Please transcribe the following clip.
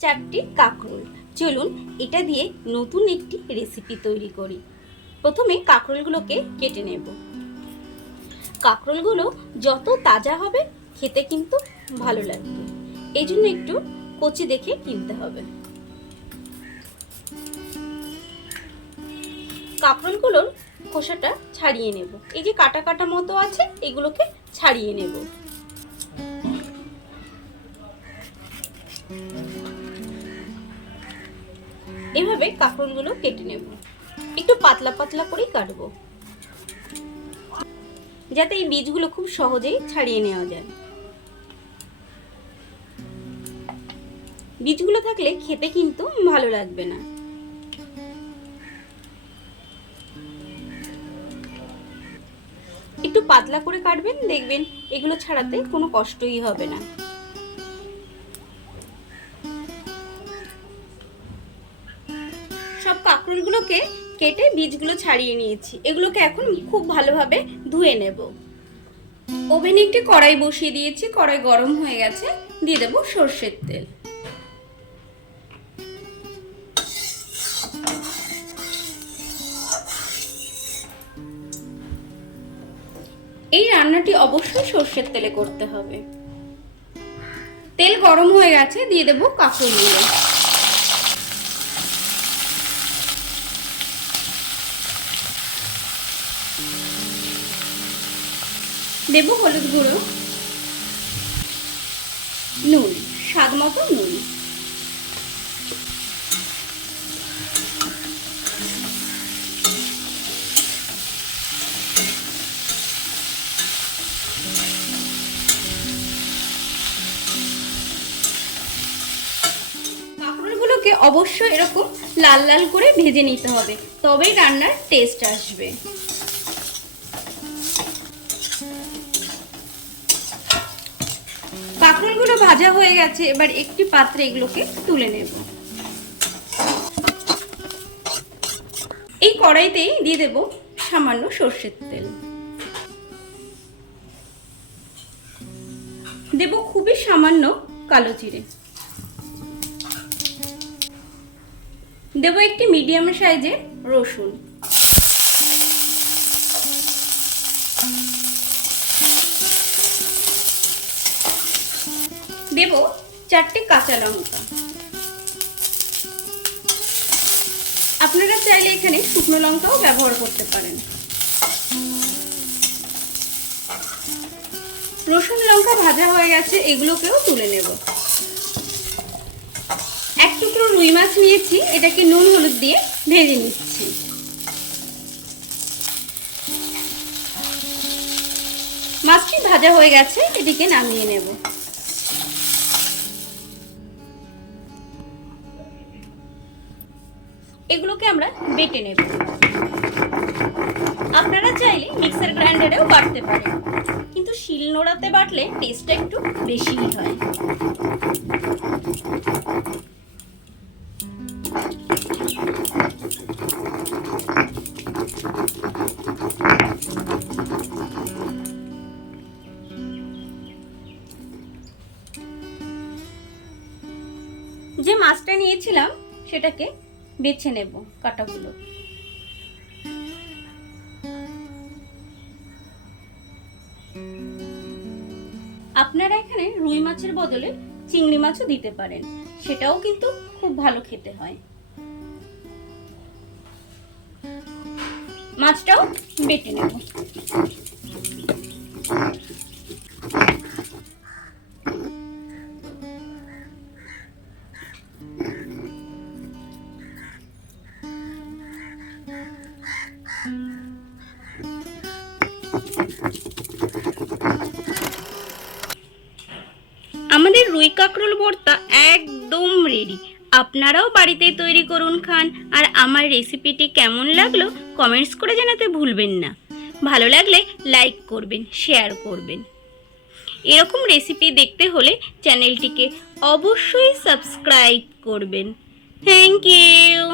4টি কাঁকরোল। চলুন এটা দিয়ে নতুন একটি রেসিপি তৈরি করি। প্রথমে কাঁকরোলগুলোকে কেটে নেব। কাঁকরোলগুলো যত তাজা হবে খেতে কিন্তু ভালো লাগবে, এই জন্য একটু কচি দেখে কিনতে হবে। কাঁকরোলগুলোর খোসাটা ছাড়িয়ে নেব। এই যে কাটা কাটা মতো আছে, এগুলোকে ছাড়িয়ে নেব। এভাবে কাঁকরোলগুলো কেটে নেব। একটু পাতলা পাতলা করেই কাটবো, যাতে এই বীজগুলো খুব সহজেই ছাড়িয়ে নেওয়া যায়। বীজগুলো থাকলে খেতে কিন্তু ভালো লাগবে না। একটু পাতলা করে কাটবেন, দেখবেন এগুলো ছাড়াতে কোনো কষ্টই হবে না। সব কাঁকরোলগুলোকে কেটে বীজগুলো ছাড়িয়ে নিয়েছি। এগুলোকে এখন খুব ভালোভাবে ধুয়ে নেব। ওভেনে একটি কড়াই বসিয়ে দিয়েছি, কড়াই গরম হয়ে গেছে। দিয়ে দেব সরষের তেল। এই রান্নাটি অবশ্যই সরষের তেলে করতে হবে। তেল গরম হয়ে গেছে, দিয়ে দেব কাঁকরোলগুলো। দেব হলুদ গুঁড়ো, নুন, স্বাদ মতো নুন। কাঁকরোলগুলোকে অবশ্যই এরকম লাল লাল করে ভেজে নিতে হবে, তবেই রান্নার টেস্ট আসবে। কাঁকরোলগুলো ভাজা হয়ে গেছে, এবার একটি পাত্রে এগুলোকে তুলে নেব। এই কড়াইতেই দিয়ে দেব সামান্য সরষের তেল। দেব খুবই সামান্য কালো জিরে। দেব একটি মিডিয়াম সাইজের রসুন। দেব 4টি কাঁচা লঙ্কা। আপনারা চাইলে এখানে শুকনো লঙ্কাও ব্যবহার করতে পারেন। রসুন লঙ্কা ভাজা হয়ে গেছে, এগুলোকেও তুলে নেব। এক টুকরো রুই মাছ নিয়েছি, এটাকে নুন হলুদ দিয়ে ভেজে নিচ্ছি। মাছটি ভাজা হয়ে গেছে, এটিকে নামিয়ে নেব। এগুলোকে আমরা বেটে নেব। আপনারা চাইলে মিক্সার গ্রাইন্ডারেও বাটতে পারেন, কিন্তু শিলনোড়াতে বাটলে টেস্টটা একটু বেশিই হয়। যে মাছটা নিয়েছিলাম সেটাকে বেছে নেব কাঁটাগুলো। আপনারা এখানে রুই মাছের বদলে চিংড়ি মাছও দিতে পারেন, সেটাও কিন্তু খুব ভালো খেতে হয়। মাছটাও বেটে নেব। আমাদের রুই কাঁকরোল ভর্তা একদম রেডি। আপনারাও বাড়িতে তৈরি করুন, খান। আর আমার রেসিপিটি কেমন লাগলো কমেন্টস করে জানাতে ভুলবেন না। ভালো লাগলে লাইক করবেন, শেয়ার করবেন। এরকম রেসিপি দেখতে হলে চ্যানেলটিকে অবশ্যই সাবস্ক্রাইব করবেন। Thank you.